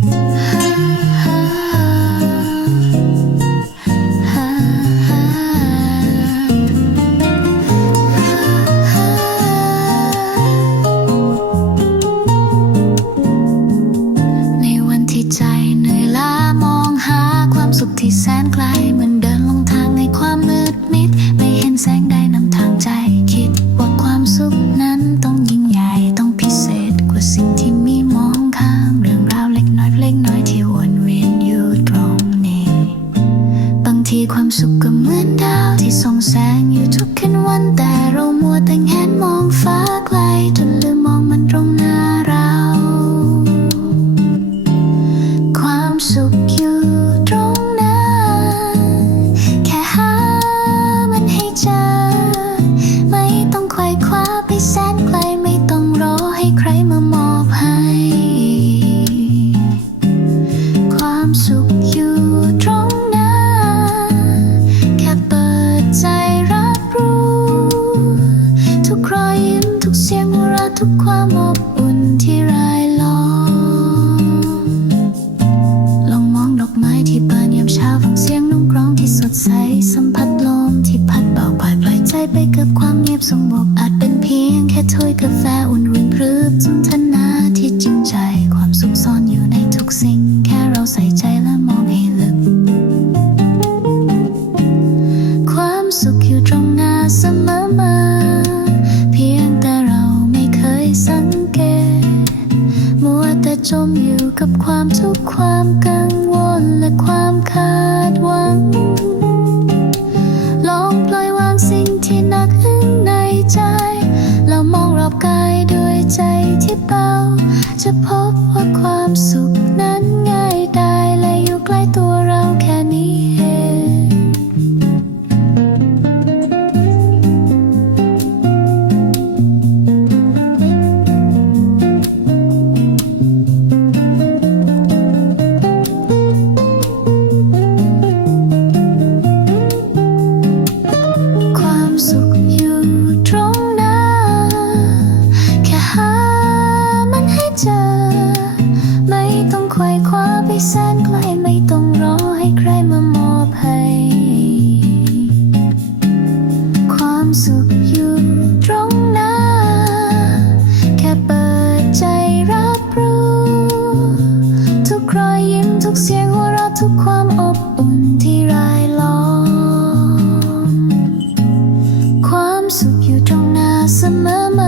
ใที่ความสุขก็เหมือนดาว ที่ส่องแสงอยู่ทุกคืนวันแต่เรามัวแต่งแงนมองฟ้าไกลจนลืมมองมันตรงหน้าเรา ความสุข ทุกความอบอุ่นที่รายล้อมลองมองดอกไม้ที่บานยามเช้าฟังเสียงนกร้องที่สดใส สัมผัสลมที่พัดเบาปล่อยปล่อยใจไปกับความเงียบสงบอาจเป็นเพียงแค่ถ้วยกาแฟอุ่นรุ่นหรือสนทนาที่จริงใจ ความสุขซ่อนอยู่ในทุกสิ่ง แค่เราใส่ใจและมองให้ลึก ความสุขอยู่ตรงหน้าเสมอมา จมอยู่กับความทุกข์ความกังวลและความคาดหวัง ลองปล่อยวางสิ่งที่หนักอึ้งในใจ แล้วมองรอบกายด้วยใจที่เบาจะพบว่าความสุข เสียงหัวเราะทุกความอบอุ่นที่รายล้อม ความสุขอยู่ตรงหน้าเสมอมา